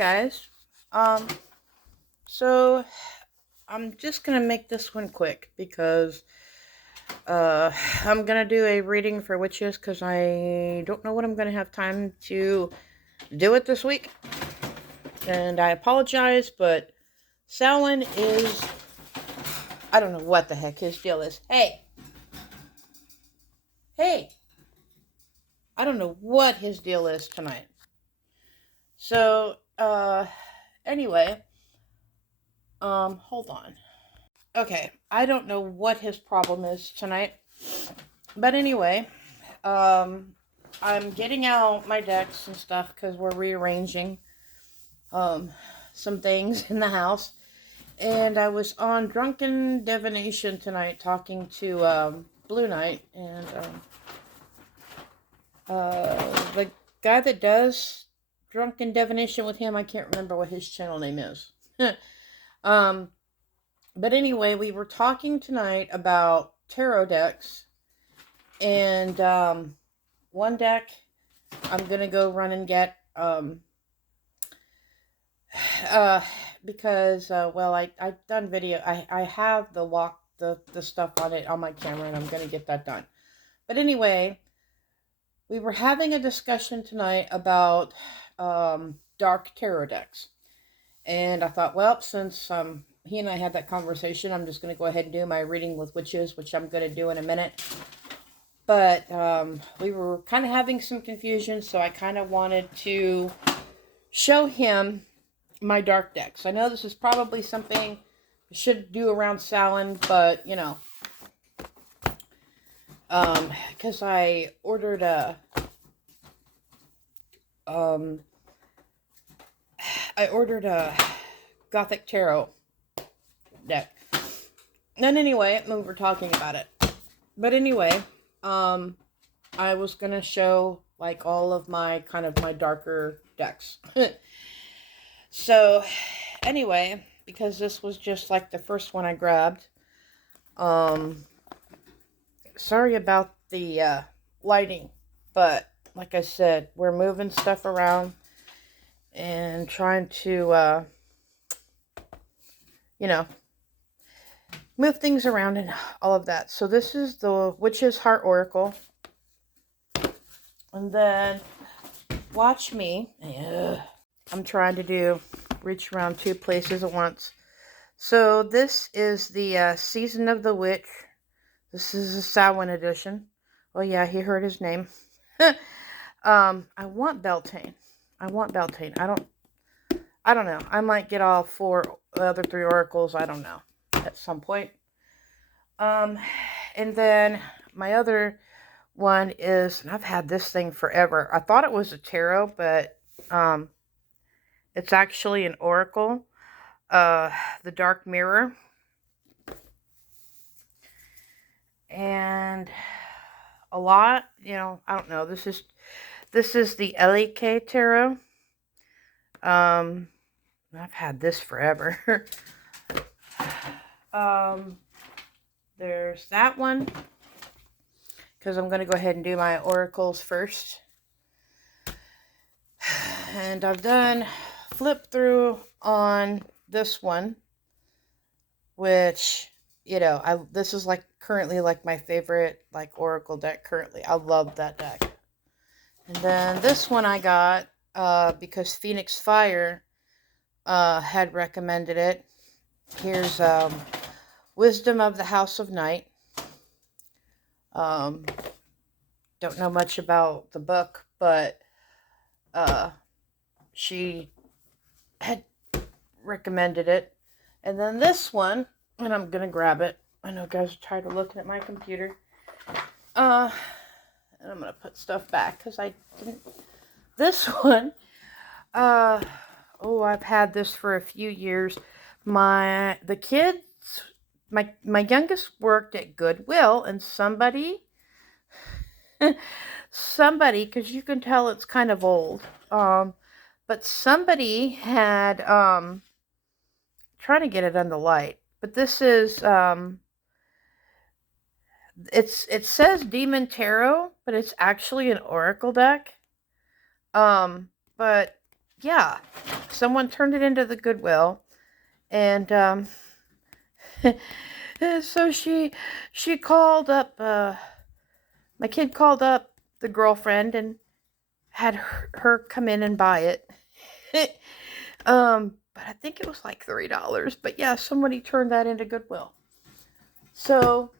guys. Um, so I'm just gonna make this one quick because I'm gonna do a reading for witches because I don't know what I'm gonna have time to do it this week, and I apologize, but Samhain is, I don't know what the heck his deal is. Hey, I don't know what his deal is tonight. So anyway, hold on. Okay, I don't know what his problem is tonight. But anyway, I'm getting out my decks and stuff because we're rearranging some things in the house. And I was on Drunken Divination tonight talking to Blue Knight. And the guy that does Drunken Divination with him, I can't remember what his channel name is. But anyway, we were talking tonight about tarot decks. And one deck I'm gonna go run and get because I've done video. I have the stuff on it on my camera, and I'm gonna get that done. But anyway, we were having a discussion tonight about dark tarot decks, and I thought, well, since he and I had that conversation, I'm just gonna go ahead and do my reading with witches, which I'm gonna do in a minute. But we were kind of having some confusion, so I kind of wanted to show him my dark decks. I know this is probably something I should do around Samhain, but, you know, because I ordered a Gothic Tarot deck. And anyway, we were talking about it. But anyway, I was gonna show like all of my my darker decks. So anyway, because this was just like the first one I grabbed, sorry about the lighting, but like I said, we're moving stuff around and trying to you know, move things around and all of that. So this is the Witch's Heart Oracle. And then watch me. I'm trying to reach around two places at once. So this is the Season of the Witch. This is a Samhain edition. Oh yeah, he heard his name. I want Beltane. I don't know. I might get all the other three oracles. I don't know. At some point. And then my other one is, and I've had this thing forever. I thought it was a tarot, but it's actually an oracle. The Dark Mirror. And a lot, I don't know. This is the L.E.K. Tarot. I've had this forever. There's that one, because I'm going to go ahead and do my oracles first. And I've done flip through on this one, which, this is like currently like my favorite like oracle deck currently. I love that deck. And then this one I got because Phoenix Fire had recommended it. Here's Wisdom of the House of Night. Don't know much about the book, but she had recommended it. And then this one, and I'm gonna grab it. I know guys are tired of looking at my computer. And I'm gonna put stuff back because I didn't. This one, I've had this for a few years. My youngest worked at Goodwill, and somebody, because you can tell it's kind of old, but somebody had, trying to get it on the light, but this is, it says Demon Tarot, but it's actually an oracle deck. But yeah, someone turned it into the Goodwill, and so she called up. My kid called up the girlfriend and had her come in and buy it. But I think it was like $3. But yeah, somebody turned that into Goodwill. So,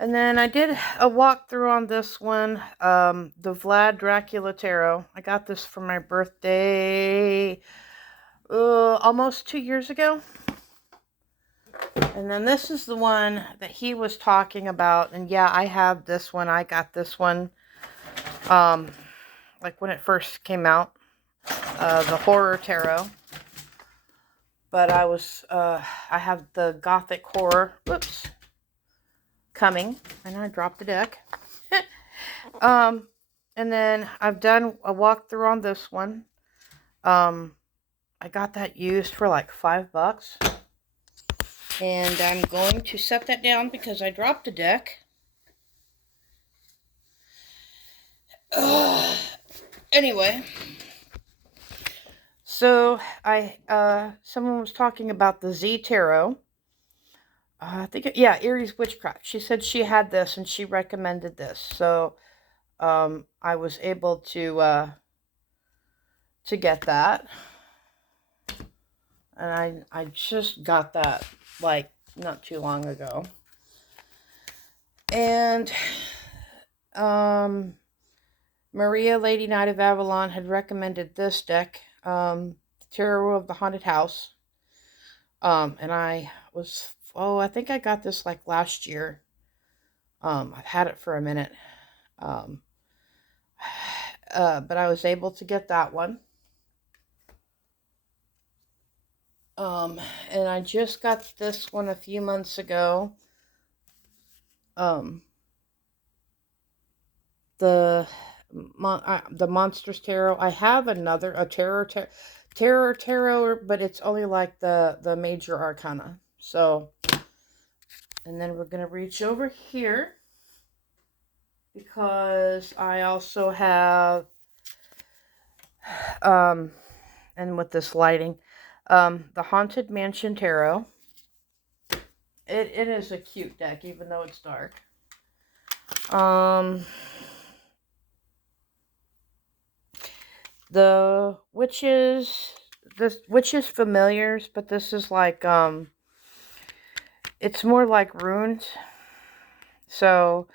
and then I did a walkthrough on this one, the Vlad Dracula Tarot. I got this for my birthday almost 2 years ago. And then this is the one that he was talking about. And yeah, I have this one. I got this one like when it first came out, the Horror Tarot. But I have the Gothic Horror, coming. And I dropped the deck. And then I've done a walkthrough on this one. I got that used for like $5. And I'm going to set that down because I dropped the deck. Anyway, so someone was talking about the Z Tarot. I think, Erie's Witchcraft. She said she had this and she recommended this. So, I was able to get that. And I just got that, like, not too long ago. And, Maria, Lady Knight of Avalon, had recommended this deck, Tarot of the Haunted House. And I think I got this like last year. I've had it for a minute. But I was able to get that one. And I just got this one a few months ago. The Monsters Tarot. I have a Terror Tarot, but it's only like the major arcana. So, and then we're gonna reach over here because I also have and with this lighting, the Haunted Mansion Tarot. It is a cute deck, even though it's dark. The Witches Familiars, but this is like, it's more like runes. So,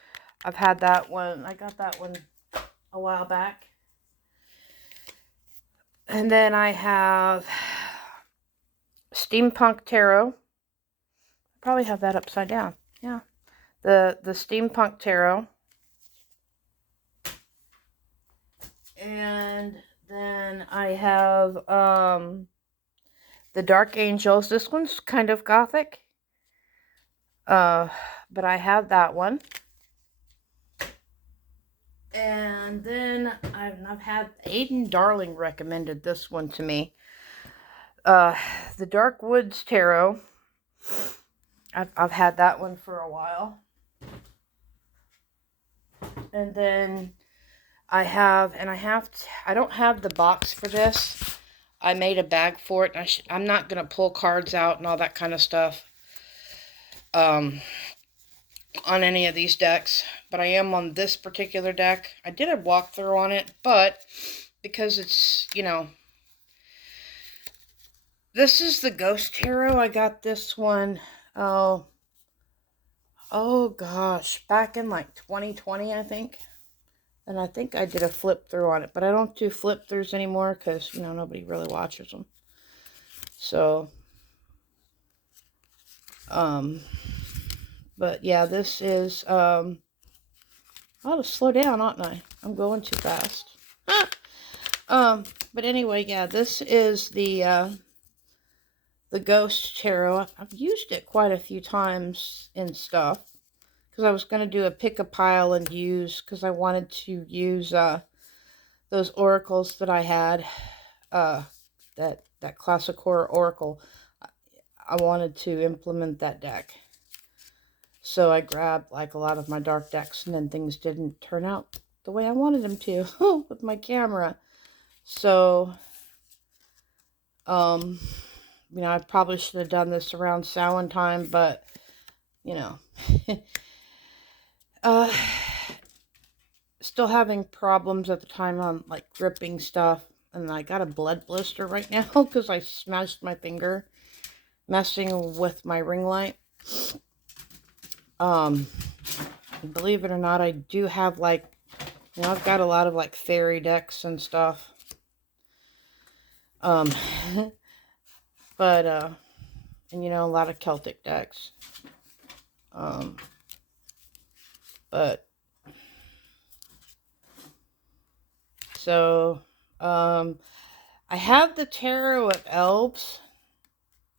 I've had that one. I got that one a while back. And then I have Steampunk Tarot. Probably have that upside down. Yeah. The Steampunk Tarot. And then I have the Dark Angels. This one's kind of gothic. But I have that one. And then I've had Aiden Darling recommended this one to me. The Dark Woods Tarot. I've had that one for a while. And then I don't have the box for this. I made a bag for it. I'm not going to pull cards out and all that kind of stuff on any of these decks. But I am on this particular deck. I did a walkthrough on it, but because it's, this is the Ghost Tarot. I got this one, oh gosh, back in like 2020, I think. And I think I did a flip through on it, but I don't do flip throughs anymore because, nobody really watches them. So, but yeah, this is, I ought to slow down, oughtn't I? I'm going too fast. But anyway, yeah, this is the Ghost Tarot. I've used it quite a few times in stuff. Because I was going to do a pick a pile and use, because I wanted to use those oracles that I had, that Classic Horror Oracle. I wanted to implement that deck. So I grabbed like a lot of my dark decks, and then things didn't turn out the way I wanted them to with my camera. So, you know, I probably should have done this around Samhain time, but, you know, still having problems at the time on, like, gripping stuff. And I got a blood blister right now because I smashed my finger messing with my ring light. Believe it or not, I do have, like, you know, I've got a lot of, like, fairy decks and stuff. But, and, you know, a lot of Celtic decks. But, so, I have the Tarot of Elves,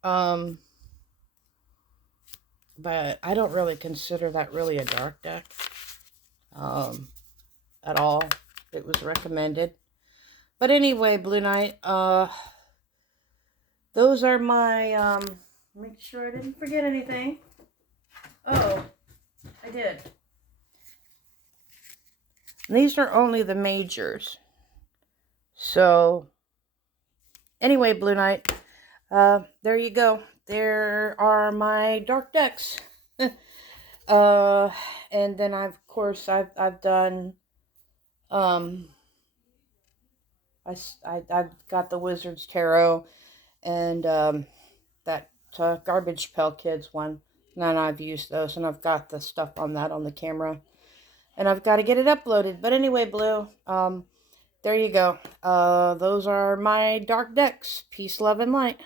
but I don't really consider that really a dark deck, at all. It was recommended. But anyway, Blue Knight, those are my, make sure I didn't forget anything. Oh, I did. And these are only the majors. So, anyway, Blue Knight, there you go. There are my dark decks. And then of course I've done, I've got the Wizard's Tarot and that Garbage Pail Kids one. And I've used those, and I've got the stuff on that on the camera. And I've got to get it uploaded. But anyway, Blue, there you go. Those are my dark decks. Peace, love, and light.